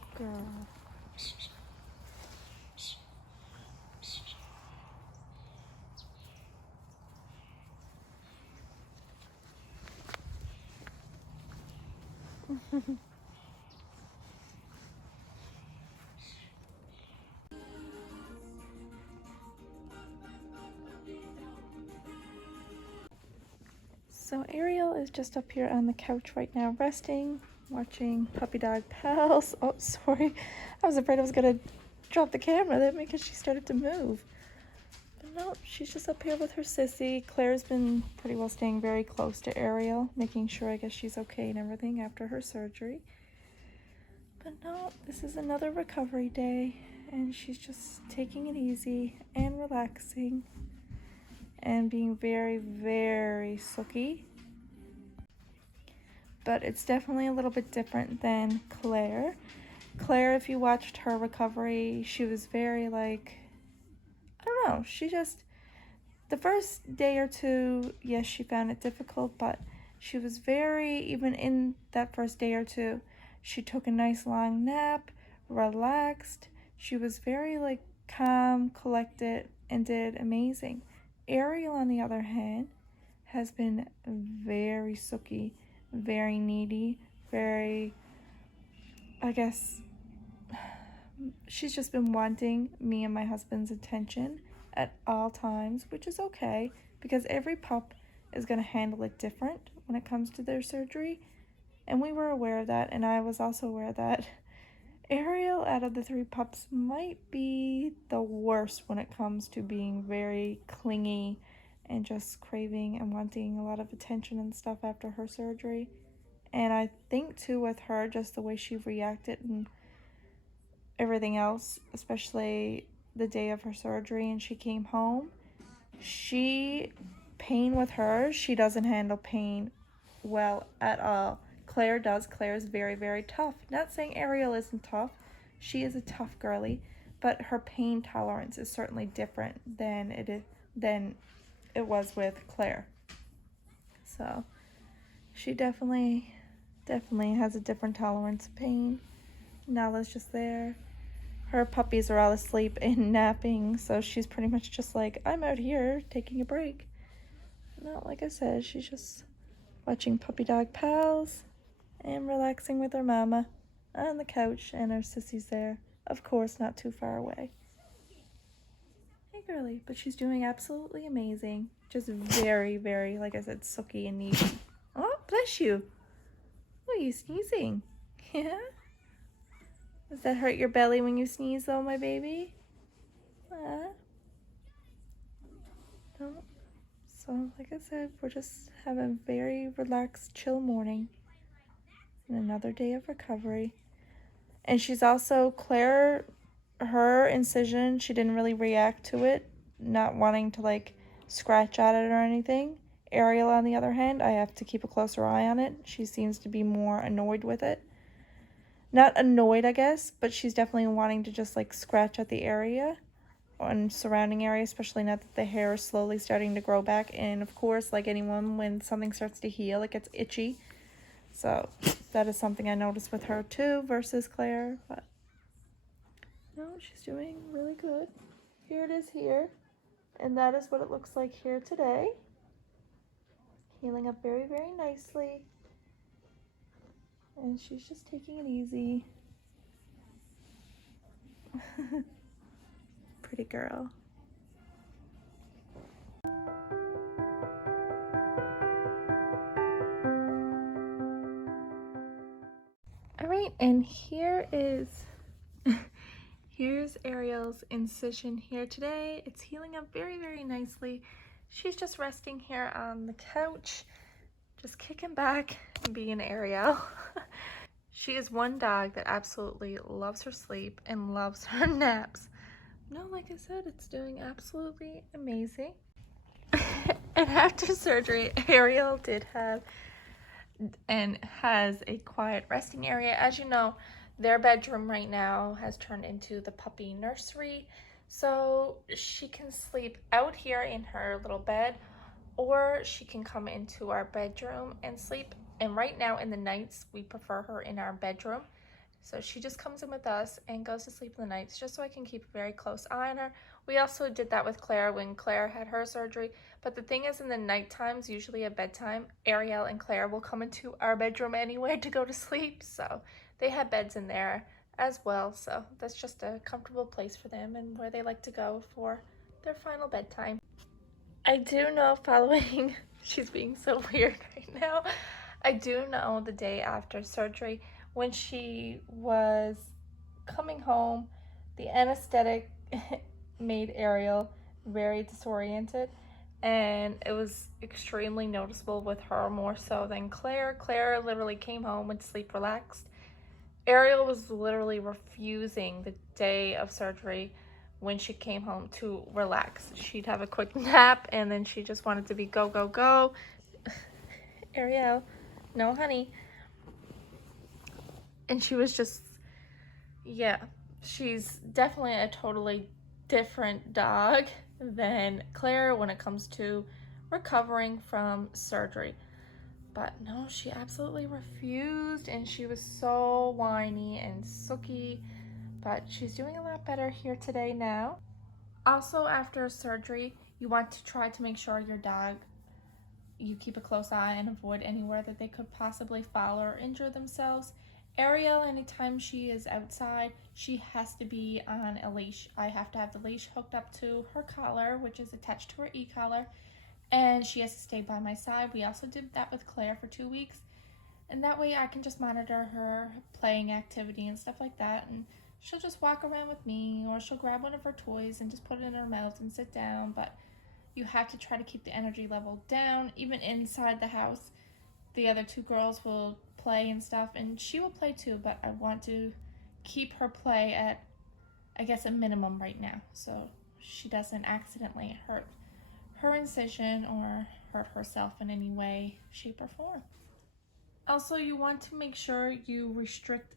Good girl. So Ariel is just up here on the couch right now resting, watching Puppy Dog Pals. Oh, sorry. I was afraid I was going to drop the camera then because she started to move. But no, she's just up here with her sissy. Claire's been pretty well staying very close to Ariel, making sure I guess she's okay and everything after her surgery. But no, this is another recovery day and she's just taking it easy and relaxing and being very, very sooky. But it's definitely a little bit different than Claire. Claire, if you watched her recovery, she was very like, I don't know, she just, the first day or two, yes, she found it difficult, but she was very, even in that first day or two, she took a nice long nap, relaxed. She was very like calm, collected, and did amazing. Ariel, on the other hand, has been very sooky, very needy, very, I guess, she's just been wanting me and my husband's attention at all times, which is okay because every pup is going to handle it different when it comes to their surgery. And we were aware of that, and I was also aware that Ariel, out of the 3 pups, might be the worst when it comes to being very clingy and just craving and wanting a lot of attention and stuff after her surgery. And I think too with her, just the way she reacted and everything else, especially the day of her surgery and she came home, pain with her, she doesn't handle pain well at all. Claire does. Claire is very, very tough. Not saying Ariel isn't tough. She is a tough girly, but her pain tolerance is certainly different than it was with Claire. So she definitely has a different tolerance of pain. Nala's just there. Her puppies are all asleep and napping, so she's pretty much just like, I'm out here taking a break. No, like I said, she's just watching Puppy Dog Pals and relaxing with her mama on the couch, and her sissy's there, of course, not too far away. Hey girly, but she's doing absolutely amazing. Just very, very, like I said, sooky and needy. Oh, bless you. Oh, you sneezing? Yeah? Does that hurt your belly when you sneeze though, my baby? No. So, like I said, we're just having a very relaxed, chill morning. And another day of recovery. And she's also, Claire, her incision, she didn't really react to it, not wanting to like scratch at it or anything. Ariel, on the other hand, I have to keep a closer eye on it. She seems to be more annoyed with it. Not annoyed, I guess, but she's definitely wanting to just like scratch at the area and surrounding area, especially now that the hair is slowly starting to grow back. And of course, like anyone, when something starts to heal, it gets itchy. So that is something I noticed with her too versus Claire, but no, she's doing really good. Here it is here, and that is what it looks like here today. Healing up very, very nicely, and she's just taking it easy. Pretty girl. All right, and here's Ariel's incision here today. It's healing up very, very nicely. She's just resting here on the couch, just kicking back and being Ariel. She is one dog that absolutely loves her sleep and loves her naps. No, like I said, it's doing absolutely amazing. And after surgery, Ariel did have and has a quiet resting area. As you know, their bedroom right now has turned into the puppy nursery, so she can sleep out here in her little bed, or she can come into our bedroom and sleep. And right now in the nights, we prefer her in our bedroom So she just comes in with us and goes to sleep in the nights just so I can keep a very close eye on her. We also did that with Claire when Claire had her surgery. But the thing is, in the night times, usually at bedtime, Ariel and Claire will come into our bedroom anyway to go to sleep. So they have beds in there as well. So that's just a comfortable place for them and where they like to go for their final bedtime. I do know following, she's being so weird right now. I do know the day after surgery when she was coming home, the anesthetic made Ariel very disoriented, and it was extremely noticeable with her more so than Claire. Claire literally came home, went to sleep, relaxed. Ariel was literally refusing the day of surgery when she came home to relax. She'd have a quick nap and then she just wanted to be go, go, go. Ariel, no honey. And she was just, yeah, she's definitely a totally different dog than Claire when it comes to recovering from surgery. But no, she absolutely refused, and she was so whiny and sooky, but she's doing a lot better here today now. Also, after surgery, you want to try to make sure your dog, you keep a close eye and avoid anywhere that they could possibly fall or injure themselves. Ariel, anytime she is outside, she has to be on a leash. I have to have the leash hooked up to her collar, which is attached to her e-collar, and she has to stay by my side. We also did that with Claire for 2 weeks, and that way I can just monitor her playing activity and stuff like that, and she'll just walk around with me, or she'll grab one of her toys and just put it in her mouth and sit down. But you have to try to keep the energy level down. Even inside the house, the other 2 girls will play and stuff, and she will play too, but I want to keep her play at, I guess, a minimum right now, so she doesn't accidentally hurt her incision or hurt herself in any way, shape, or form. Also, you want to make sure you restrict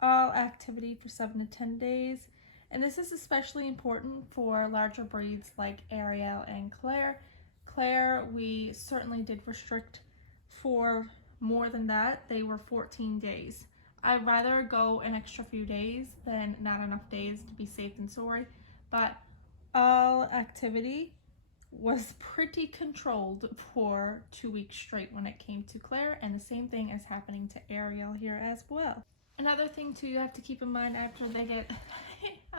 all activity for 7 to 10 days. And this is especially important for larger breeds like Ariel and Claire. Claire, we certainly did restrict for more than that. They were 14 days. I'd rather go an extra few days than not enough days to be safe than sorry. But all activity was pretty controlled for 2 weeks straight when it came to Claire, and the same thing is happening to Ariel here as well. Another thing too you have to keep in mind after they get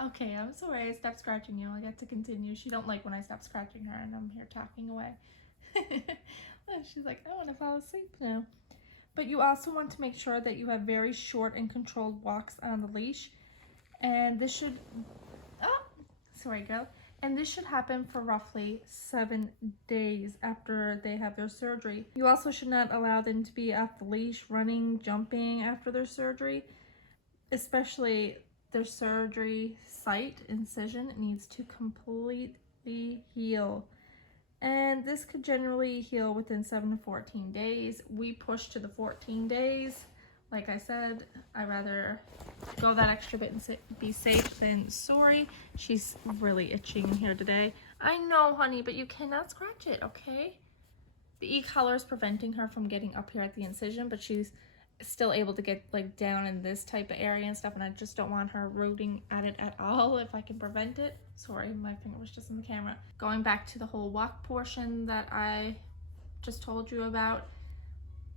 okay, I'm sorry I stopped scratching you. I got to continue. She don't like when I stop scratching her and I'm here talking away. She's like, I want to fall asleep now. But you also want to make sure that you have very short and controlled walks on the leash, and this should sorry girl. And this should happen for roughly 7 days after they have their surgery. You also should not allow them to be off the leash, running, jumping after their surgery, especially their surgery site, incision, needs to completely heal. And this could generally heal within 7 to 14 days. We push to the 14 days. Like I said, I'd rather go that extra bit and be safe than sorry. She's really itching here today. I know, honey, but you cannot scratch it, okay? The e-collar is preventing her from getting up here at the incision, but she's still able to get like down in this type of area and stuff, and I just don't want her rooting at it at all if I can prevent it. Sorry, my finger was just in the camera. Going back to the whole walk portion that I just told you about,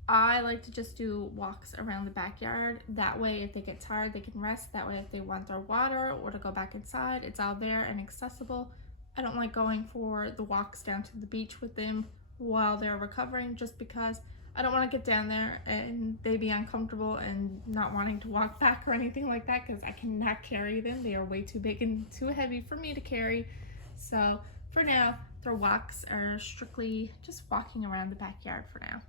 I like to just do walks around the backyard. That way, if they get tired, they can rest. That way, if they want their water or to go back inside, it's all there and accessible. I don't like going for the walks down to the beach with them while they're recovering, just because I don't want to get down there and they be uncomfortable and not wanting to walk back or anything like that, because I cannot carry them. They are way too big and too heavy for me to carry. So for now, their walks are strictly just walking around the backyard for now.